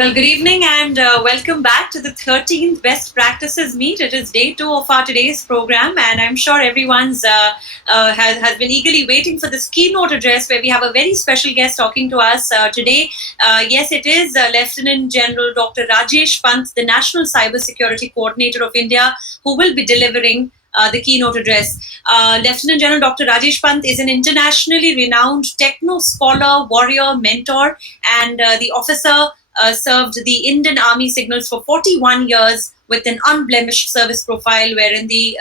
Well, good evening and welcome back to the 13th Best Practices Meet. It is day 2 of our today's program, and I'm sure everyone's has been eagerly waiting for this keynote address where we have a very special guest talking to us today. Yes, it is Lieutenant General Dr. Rajesh Pant, the National Cybersecurity Coordinator of India, who will be delivering the keynote address. Lieutenant General Dr. Rajesh Pant is an internationally renowned techno scholar, warrior, mentor, and the officer served the Indian Army signals for 41 years with an unblemished service profile, wherein he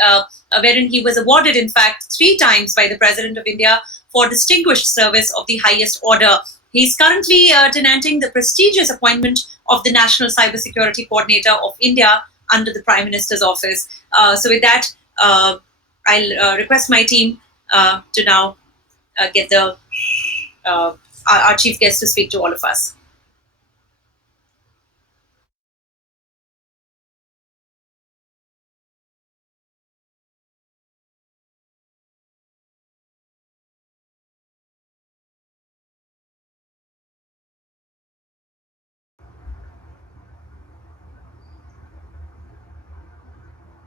was awarded, in fact, 3 times by the President of India for distinguished service of the highest order. He's currently tenanting the prestigious appointment of the National Cybersecurity Coordinator of India under the Prime Minister's office. So with that, I'll request my team to now get our chief guest to speak to all of us.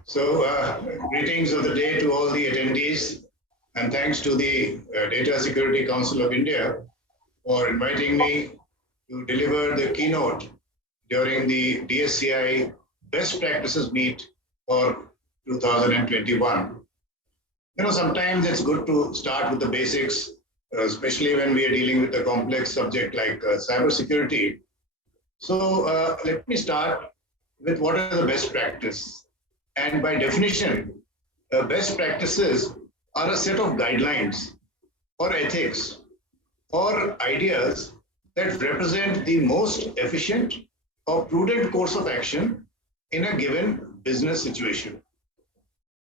So, greetings of the day to all the attendees, and thanks to the Data Security Council of India for inviting me to deliver the keynote during the DSCI Best Practices Meet for 2021. Sometimes it's good to start with the basics, especially when we are dealing with a complex subject like cybersecurity. So, let me start with what are the best practice. And by definition, best practices are a set of guidelines or ethics or ideas that represent the most efficient or prudent course of action in a given business situation.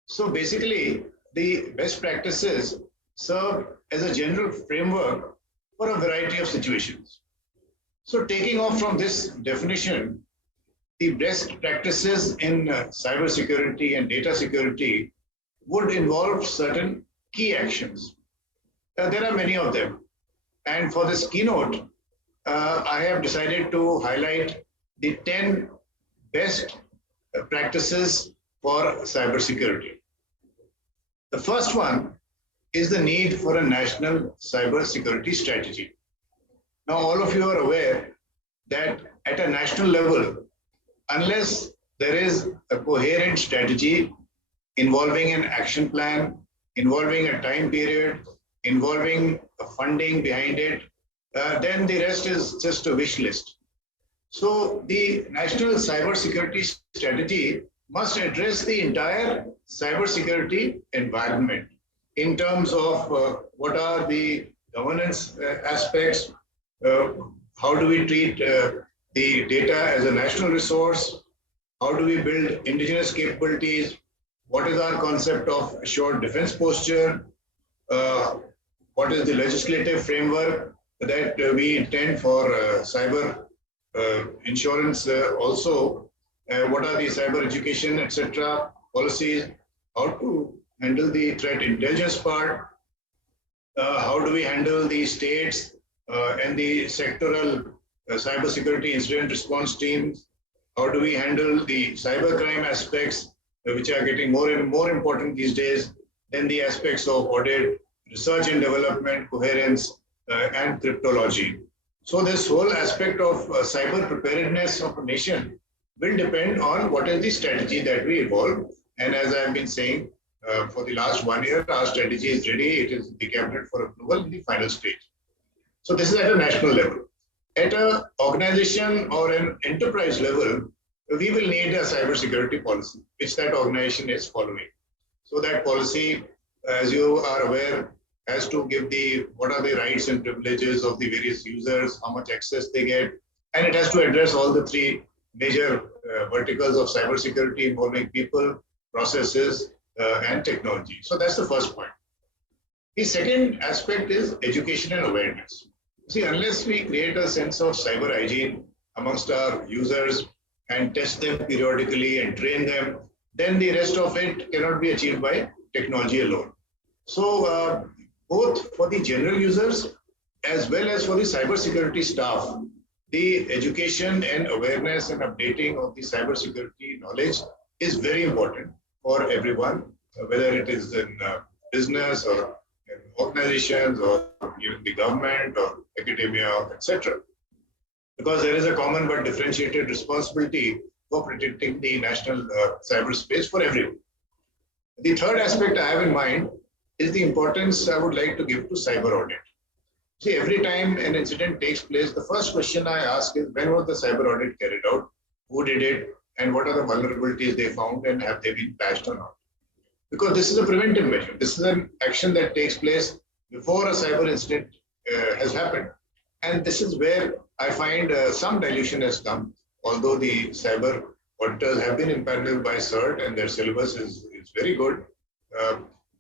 So basically, the best practices serve as a general framework for a variety of situations. So taking off from this definition, the best practices in cybersecurity and data security would involve certain key actions. There are many of them. And for this keynote, I have decided to highlight the 10 best practices for cybersecurity. The first one is the need for a national cybersecurity strategy. Now, all of you are aware that at a national level, unless there is a coherent strategy involving an action plan, involving a time period, involving a funding behind it, then the rest is just a wish list. So the national cybersecurity strategy must address the entire cybersecurity environment in terms of what are the governance aspects, how do we treat the data as a national resource, how do we build indigenous capabilities, what is our concept of assured defense posture, what is the legislative framework that we intend for cyber insurance also, what are the cyber education, etc., policies, how to handle the threat intelligence part, how do we handle the states and the sectoral cybersecurity incident response teams, how do we handle the cybercrime aspects, which are getting more and more important these days, then the aspects of audit, research and development, coherence, and cryptology. So this whole aspect of cyber preparedness of a nation will depend on what is the strategy that we evolve. And as I've been saying, for the last 1 year, our strategy is ready. It is in the cabinet for approval in the final stage. So this is at a national level. At an organization or an enterprise level, we will need a cybersecurity policy, which that organization is following. So that policy, as you are aware, has to give what are the rights and privileges of the various users, how much access they get, and it has to address all the 3 major verticals of cybersecurity involving people, processes, and technology. So that's the first point. The second aspect is education and awareness. See, unless we create a sense of cyber hygiene amongst our users and test them periodically and train them, then the rest of it cannot be achieved by technology alone. So both for the general users as well as for the cybersecurity staff, the education and awareness and updating of the cybersecurity knowledge is very important for everyone, whether it is in business or in organizations or even the government or academia, etc. Because there is a common but differentiated responsibility for protecting the national cyberspace for everyone. The third aspect I have in mind is the importance I would like to give to cyber audit. See, every time an incident takes place, the first question I ask is when was the cyber audit carried out, who did it, and what are the vulnerabilities they found, and have they been patched or not? Because this is a preventive measure. This is an action that takes place before a cyber incident has happened. And this is where I find some dilution has come, although the cyber auditors have been impaneled by CERT and their syllabus is very good,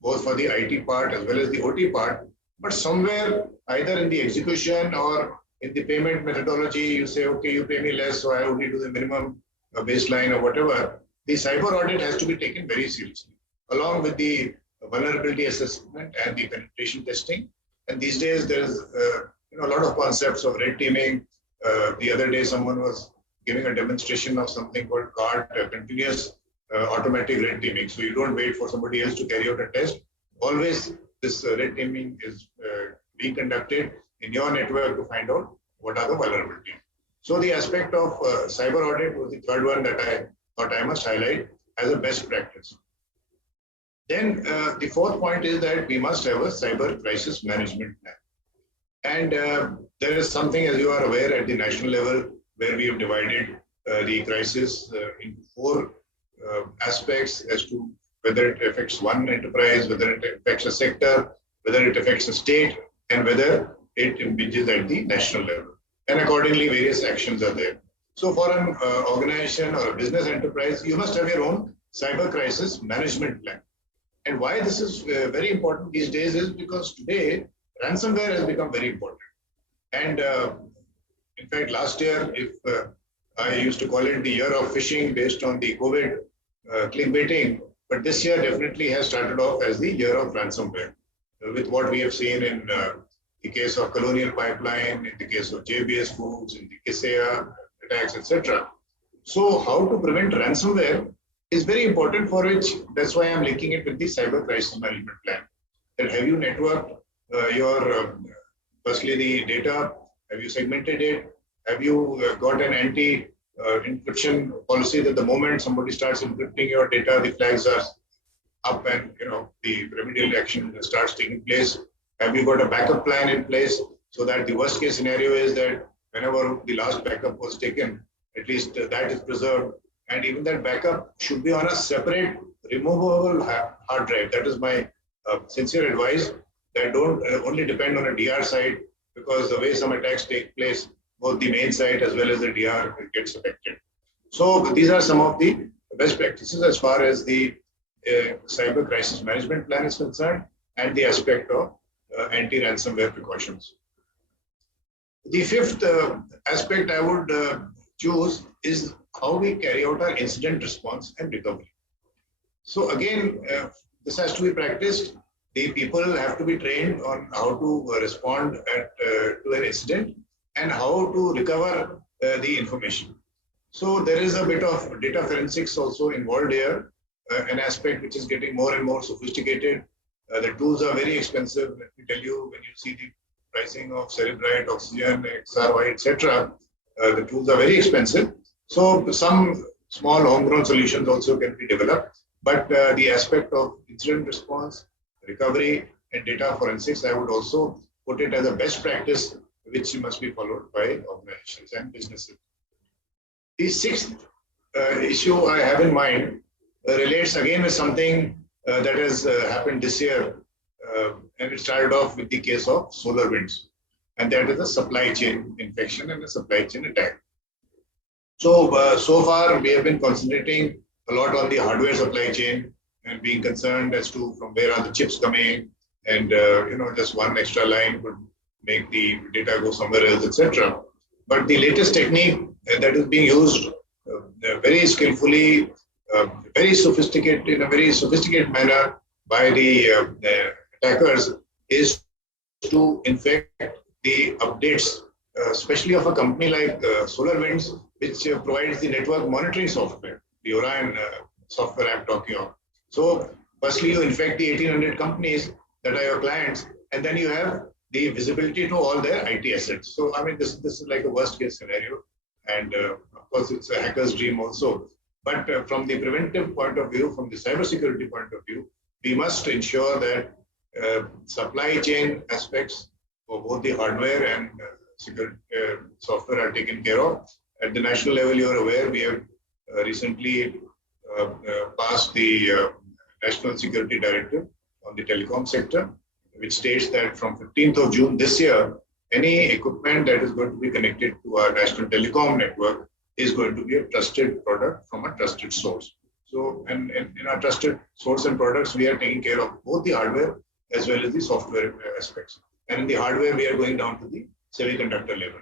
both for the IT part as well as the OT part. But somewhere, either in the execution or in the payment methodology, you say, okay, you pay me less, so I only do the minimum baseline or whatever. The cyber audit has to be taken very seriously, along with the vulnerability assessment and the penetration testing. And these days, there is a lot of concepts of red teaming. The other day, someone was giving a demonstration of something called CART, continuous automatic red teaming. So you don't wait for somebody else to carry out a test. Always this red teaming is being conducted in your network to find out what are the vulnerabilities. So the aspect of cyber audit was the third one that I thought I must highlight as a best practice. Then the fourth point is that we must have a cyber crisis management plan. And there is something, as you are aware, at the national level, where we have divided the crisis into four aspects as to whether it affects one enterprise, whether it affects a sector, whether it affects a state, and whether it impinges at the national level. And accordingly, various actions are there. So for an organization or a business enterprise, you must have your own cyber crisis management plan. And why this is very important these days is because today, ransomware has become very important. And in fact, last year, if I used to call it the year of phishing based on the COVID clickbaiting, but this year definitely has started off as the year of ransomware, with what we have seen in the case of Colonial Pipeline, in the case of JBS Foods, in the Kisea attacks, etc. So how to prevent ransomware is very important, for which that's why I'm linking it with the cyber crisis management plan. That have you networked your firstly the data, have you segmented it, have you got an anti encryption policy that the moment somebody starts encrypting your data, the flags are up and the remedial action starts taking place. Have you got a backup plan in place so that the worst case scenario is that whenever the last backup was taken, at least that is preserved, and even that backup should be on a separate removable hard drive. That is my sincere advice, that don't only depend on a DR site, because the way some attacks take place, both the main site as well as the DR gets affected. So these are some of the best practices as far as the cyber crisis management plan is concerned, and the aspect of anti-ransomware precautions. The fifth aspect I would choose is how we carry out our incident response and recovery. So again, this has to be practiced. The people have to be trained on how to respond to an incident and how to recover the information. So there is a bit of data forensics also involved here, an aspect which is getting more and more sophisticated. The tools are very expensive. Let me tell you, when you see the pricing of Cerebrite, Oxygen, XRY, etc., the tools are very expensive. So some small homegrown solutions also can be developed. But the aspect of incident response, recovery, and data forensics, I would also put it as a best practice which must be followed by organizations and businesses. The sixth issue I have in mind relates again with something that has happened this year, and it started off with the case of solar winds, and that is a supply chain infection and a supply chain attack. So, so far we have been concentrating a lot on the hardware supply chain and being concerned as to from where are the chips coming, and just one extra line could make the data go somewhere else, etc. But the latest technique that is being used very skillfully, very sophisticated, in a very sophisticated manner by the attackers, is to infect the updates especially of a company like SolarWinds, which provides the network monitoring software, the Orion software I'm talking of. So firstly, you infect the 1800 companies that are your clients, and then you have the visibility to all their IT assets. So I mean, this is like a worst case scenario, and of course, it's a hacker's dream also. But from the preventive point of view, from the cybersecurity point of view, we must ensure that supply chain aspects for both the hardware and security software are taken care of. At the national level, you are aware, we have recently passed the National Security Directive on the telecom sector, which states that from 15th of June this year, any equipment that is going to be connected to our national telecom network is going to be a trusted product from a trusted source. So, and in our trusted source and products, we are taking care of both the hardware as well as the software aspects. And in the hardware, we are going down to the semiconductor level.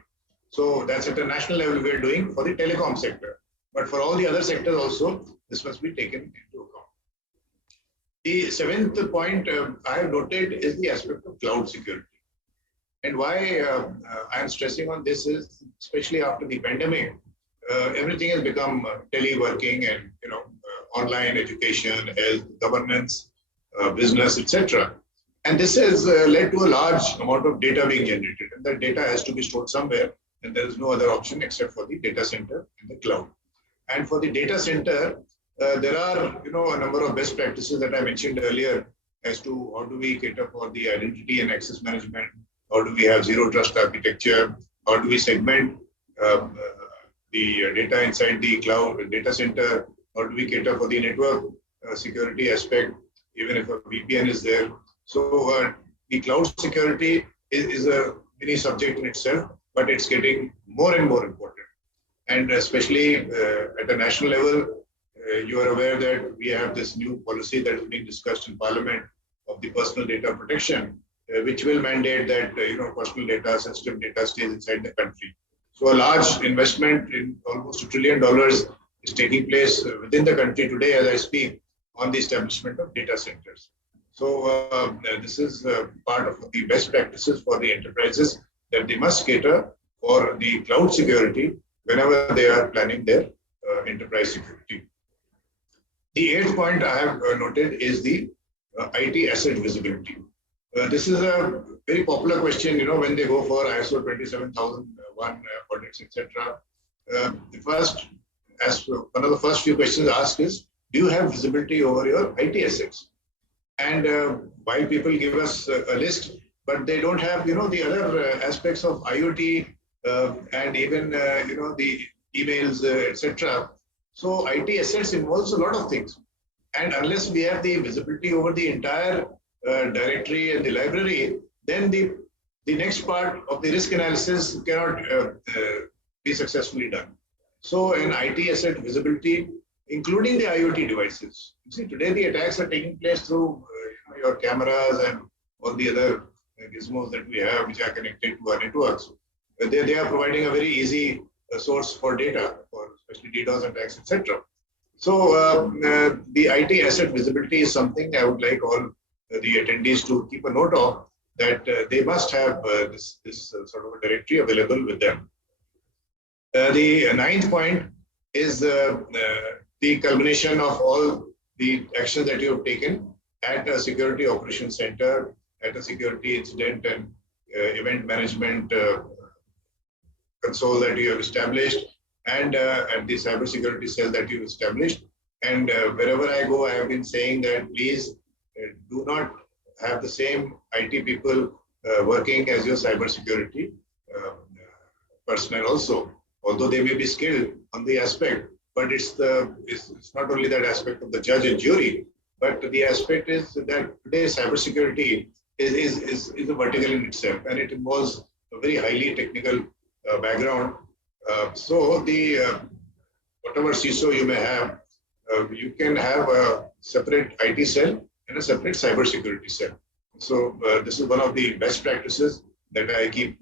So that's at the national level we are doing for the telecom sector. But for all the other sectors also, this must be taken into account. The seventh point I have noted is the aspect of cloud security. And why I am stressing on this is, especially after the pandemic, everything has become teleworking and online education, health, governance, business, etc. And this has led to a large amount of data being generated, and that data has to be stored somewhere, and there is no other option except for the data center in the cloud. And for the data center, there are a number of best practices that I mentioned earlier as to how do we cater for the identity and access management, how do we have zero trust architecture, how do we segment the data inside the cloud data center, how do we cater for the network security aspect, even if a VPN is there. So the cloud security is a mini subject in itself, but it's getting more and more important. And especially at a national level, you are aware that we have this new policy that is being discussed in Parliament of the personal data protection, which will mandate that personal data, sensitive data stays inside the country. So a large investment in almost $1 trillion is taking place within the country today as I speak on the establishment of data centers. So this is part of the best practices for the enterprises that they must cater for the cloud security whenever they are planning their enterprise security. The eighth point I have noted is the IT asset visibility. This is a very popular question, when they go for ISO 27001 audits, etc. One of the first few questions asked is, do you have visibility over your IT assets? And while people give us a list, but they don't have, the other aspects of IoT and even, the emails, etc. So IT assets involves a lot of things. And unless we have the visibility over the entire directory and the library, then the next part of the risk analysis cannot be successfully done. So an IT asset visibility, including the IoT devices. You see, today the attacks are taking place through your cameras and all the other gizmos that we have, which are connected to our networks. They are providing a very easy source for data, for especially DDoS attacks, etc. So the IT asset visibility is something I would like all the attendees to keep a note of, that they must have this sort of a directory available with them. The ninth point is the culmination of all the actions that you have taken at a security operations center, at a security incident and event management console that you have established, and at the cybersecurity cell that you've established. And wherever I go, I have been saying that please do not have the same IT people working as your cybersecurity personnel also, although they may be skilled on the aspect, but it's not only that aspect of the judge and jury, but the aspect is that today cybersecurity is a vertical in itself, and it involves a very highly technical background. So the whatever CISO you may have, you can have a separate IT cell and a separate cybersecurity cell. So this is one of the best practices that I keep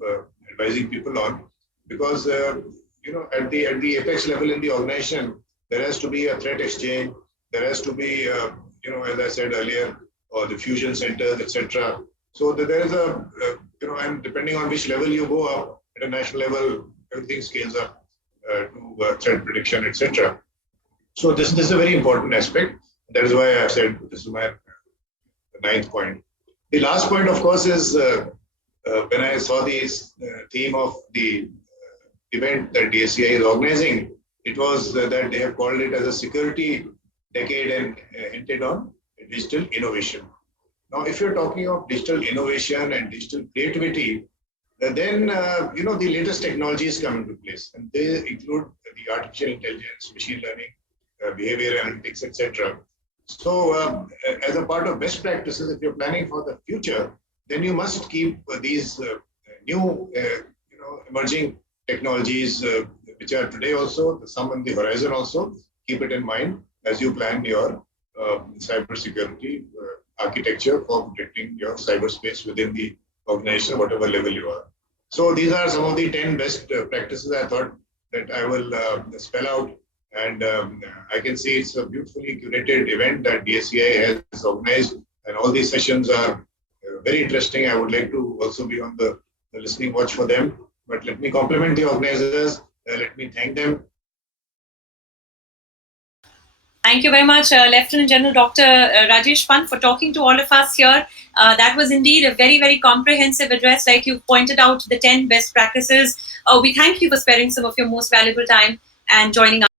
advising people on, because at the apex level in the organization, there has to be a threat exchange. There has to be as I said earlier, or the fusion centers, etc. So there is and depending on which level you go up, at a national level, everything scales up to threat prediction, etc. So this is a very important aspect. That is why I said this is my ninth point. The last point, of course, is when I saw the theme of the event that DSCI is organizing, it was that they have called it as a security decade and hinted on digital innovation. Now, if you're talking of digital innovation and digital creativity, then the latest technologies come into place, and they include the artificial intelligence, machine learning, behavior analytics, etc. So, as a part of best practices, if you're planning for the future, then you must keep these new, emerging technologies, which are today also, some on the horizon also, keep it in mind as you plan your cybersecurity architecture for protecting your cyberspace within the organization, whatever level you are. So these are some of the 10 best practices I thought that I will spell out. And I can see it's a beautifully curated event that DSCI has organized, and all these sessions are very interesting. I would like to also be on the listening watch for them. But let me compliment the organizers. Let me thank them. Thank you very much, Lieutenant General Dr. Rajesh Pant, for talking to all of us here. That was indeed a very, very comprehensive address. Like you pointed out, the 10 best practices. We thank you for sparing some of your most valuable time and joining us.